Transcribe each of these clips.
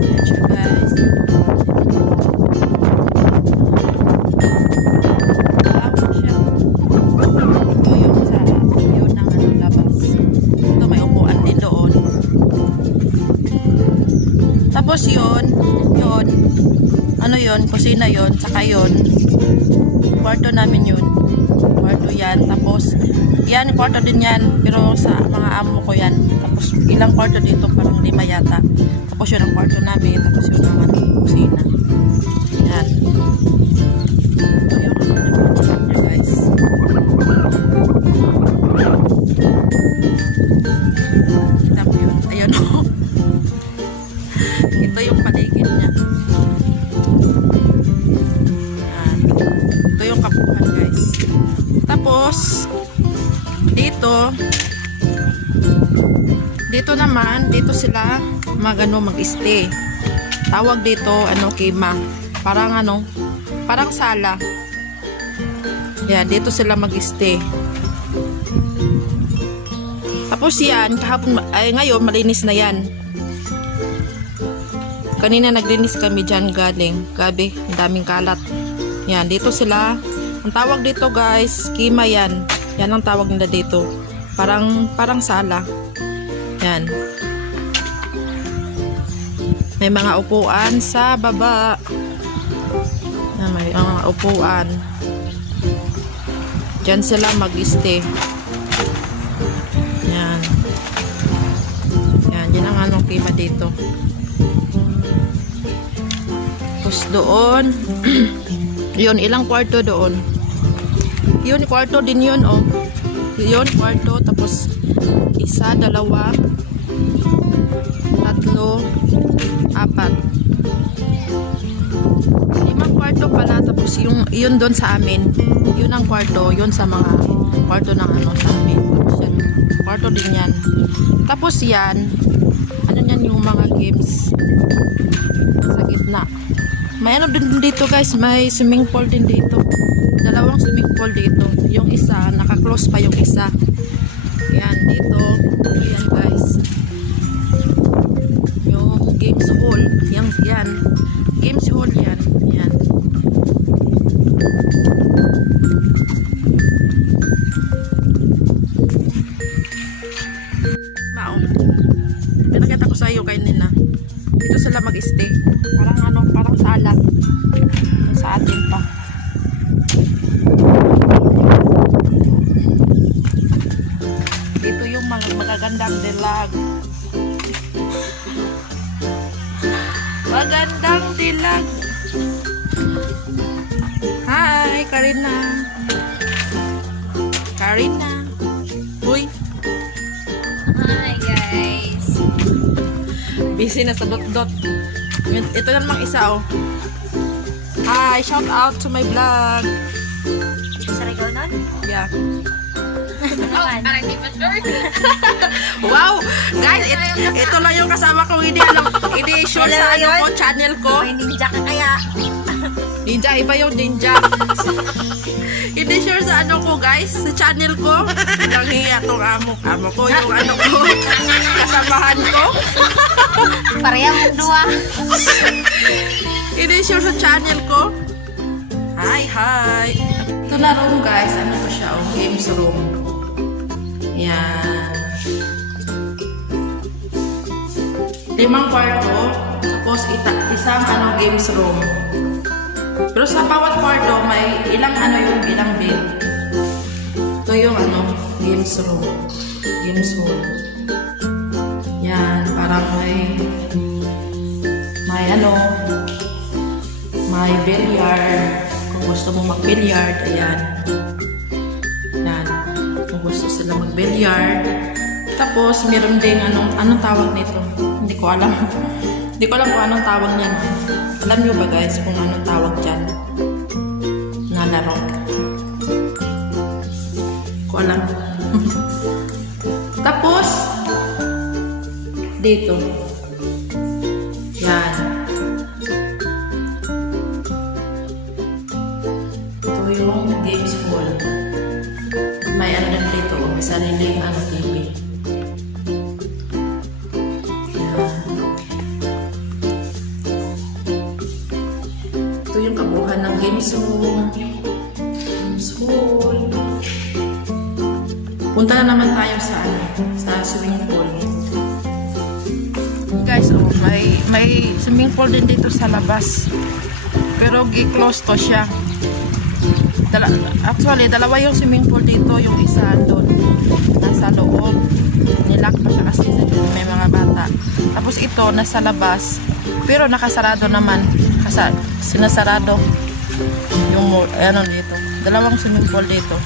Ayan siya guys. Lawak siya. Ito yung sa yun ng ano, labas. Ito may upuan din doon. Tapos yun, ano yun, kusina yun, saka yun, kwarto namin yun. Kwarto yan, tapos yan, kwarto din yan, pero sa mga amo ko yan. Tapos ilang kwarto dito, parang 5 yata. Tapos yun ang kwarto namin, tapos yun ang ano, kusina. Yan. Ito yung ano niya guys. Kita mo yun, ayun o. Ito yung paligid niya. Yan. Ito yung kapuhan guys. Tapos dito naman, dito sila mag-stay. Tawag dito kima. Parang sala. Yan, dito sila mag-stay. Tapos yan, ngayon malinis na yan. Kanina naglinis kami dyan galing. Gabi, ang daming kalat. Yan, dito sila. Ang tawag dito guys, kima yan. Yan ang tawag nila dito. Parang sala. Yan. May mga upuan sa baba. Yan, may mga upuan. Diyan sila mag-stay. Yan. Yan, yan ang anong kima dito. Tapos doon, yun, ilang kwarto doon. Yun, kwarto din yun, oh. Yun, kwarto, tapos 1, 2, 3, 4, 5 kwarto pala, tapos yun doon sa amin. Yun ang kwarto, yun sa mga kwarto ng sa amin. Tapos yan, kwarto din yan. Tapos yan, yan yung mga games sa gitna. May din dito guys, may swimming pool din dito. 2 swimming pool dito. Yung isa, naka-close pa yung isa. Yan, dito. Yan guys. Yung games hall. Yan. Games hall yan. Yan. Mao. Pinakita ko sa iyo kay Nina. Dito sila mag-stay. Parang sala. Sa atin pa. Dito yung mga magagandang dilag. Magandang dilag. Hi, Karina. Uy. Hi guys. Busy na sa dot-dot. Ito namang isa, oh. Hi, shout out to my vlog. Sa Rigaw nun? Yeah. Parang di ba sure? Wow! Guys, ito lang yung kasama kong hindi sure sa channel ko. May ninja ka kaya. Ninja, iba yung ninja. Hindi sure sa ko guys, sa channel ko. Nanghiya tong amo ko, yung ko, kasamahan ko. Parehang dua. Hindi sure sa channel ko. Hi! Ito na room guys, to siya, games room. Yan. 5 kwarto, tapos isang games room. Pero sa bawat kwarto may ilang bed. Ito yung games room. Games hall. Yan, parang may billiard. Kung gusto mo mag-billiard, ayan. Yan. Kung gusto sila mag-billiard. Tapos, meron ding anong tawag nito? Hindi ko alam. Hindi ko alam kung anong tawag niyan. Alam nyo ba guys kung anong tawag dyan? Na laro. Ko alam. Tapos, dito. Yan. Ito yung games hall. May dito. May sariling TV. Yan. guys, so school. Punta na naman tayo sa swimming pool. Guys, oh, may swimming pool din dito sa labas. Pero gi-close to siya. Actually, dalawa yung swimming pool dito, yung isa doon nasa loob. Nilock pa siya kasi may mga bata. Tapos ito nasa labas. Pero nakasarado naman. Kasi sinasarado yung ano dito. Dalawang swimming pool dito.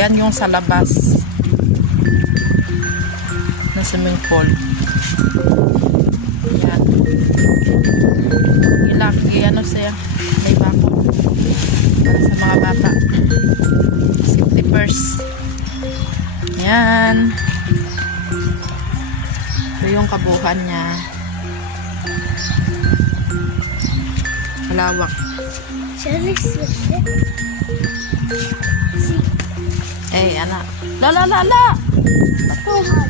Yan yung sa labas na swimming pool. Yan. Nilock, ano siya, may bakod para sa mga bata. Safety first. Yan. Ito yung kabuhan niya. Malawak. Eh, anak. La! Patuhan.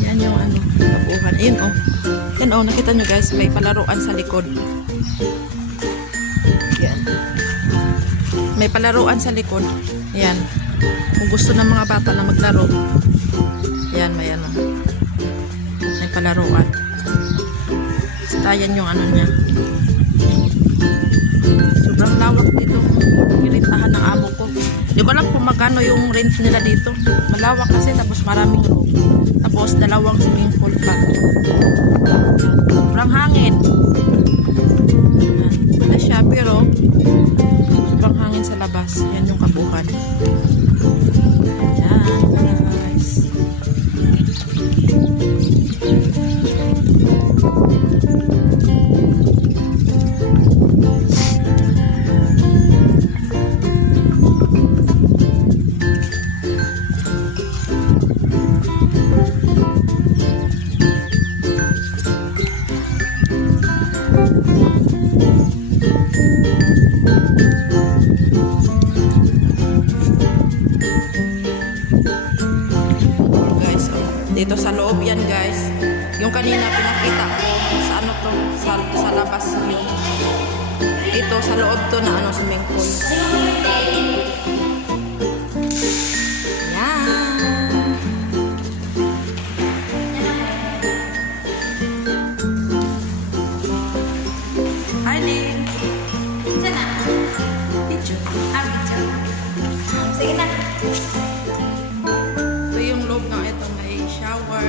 Yan yung ano, kabuhan. Ayun oh. Yan oh, nakita nyo guys, may palaruan sa likod. Yan. May palaruan sa likod. Yan. Kung gusto ng mga bata na maglaro. Yan, may ano. May palaruan. Basta yan yung ano niya. Sobrang lawak dito. Irintahan ng amo ko. Di ko alam kung magkano yung rent nila dito. Malawak kasi tapos maraming room. Tapos dalawang swimming pool pa. Sobrang hangin. Wala siya pero sobrang hangin sa labas. Yan yung kabuhan. Yan guys. Dito sa loob yan guys. Yung kanina pinakita ko sa ano to, sa labas yung ito sa loob to na ano swimming pool. Yan. Hi Lynn. Diyan na. Picture. Picture. Sige na. Ito yung loob ng ito. May shower.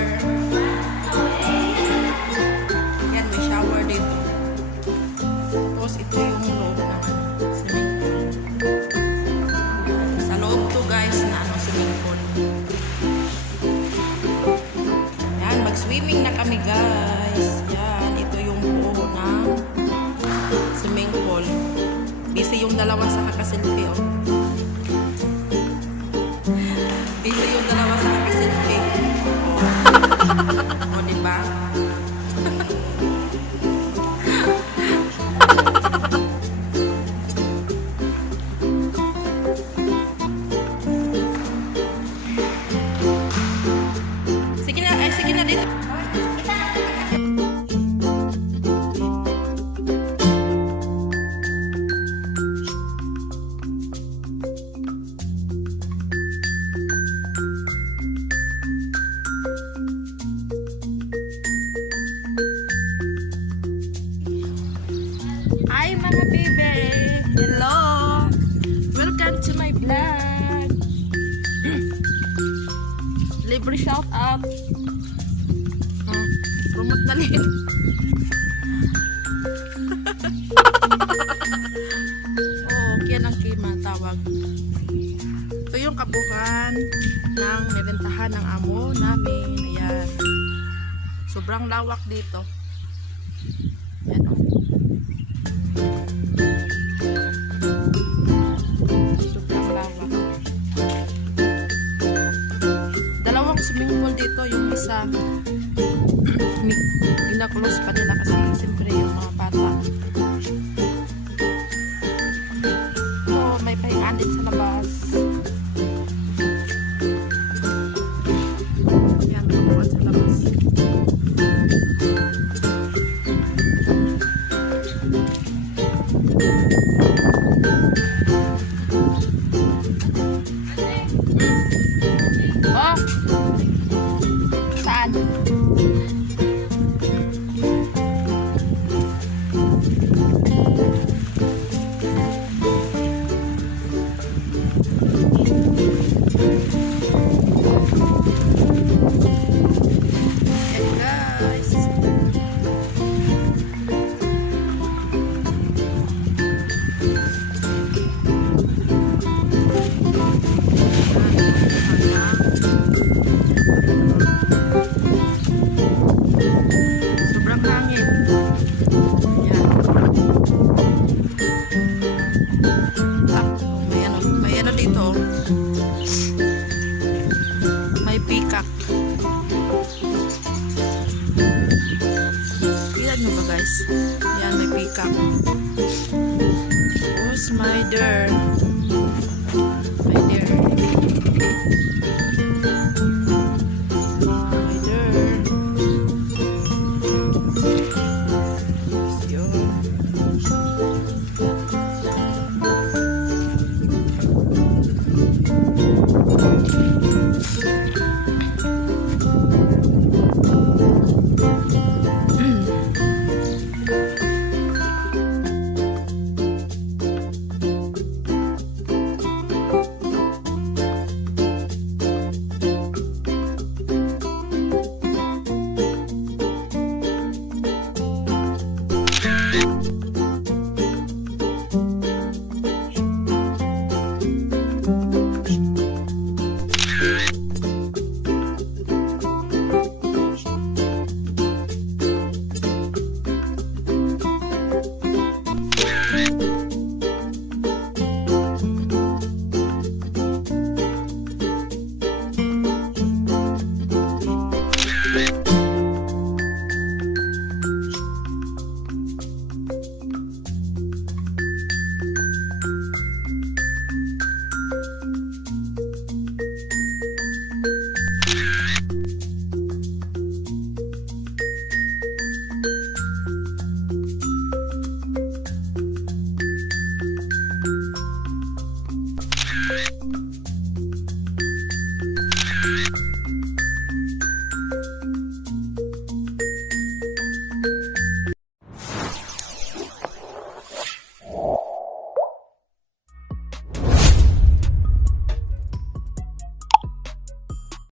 Yan, may shower dito. Tapos ito yung loob ng swimming pool. Sa loob to guys na ano swimming pool. Yan, mag-swimming na kami guys. Yan, ito yung buo ng swimming pool. Busy yung dalawa sa kakaselfie oh. Busy yung dalawa sa kakaselfie. O, diba? Sige na dito. Hi mga baby! Hello! Welcome to my vlog! Libre shout out! Promote na rin! Oh, yan ang kima tawag. Ito yung kabuhan ng nirentahan ng amo namin. Ayan. Sobrang lawak dito. Yan o. Sobrang lawak. Dalawang swimming pool dito. Yung isa ginakulos pa nila kasi siyempre yung mga bata. Oh, may pahingaan din sa labas. Yan, buwan sa labas. Oh. Saan? Yan guys. Sobrang hangin. Yan. Ah, may ano dito. May peacock. Kita nyo ba guys? Yan, may peacock. Oh, spider.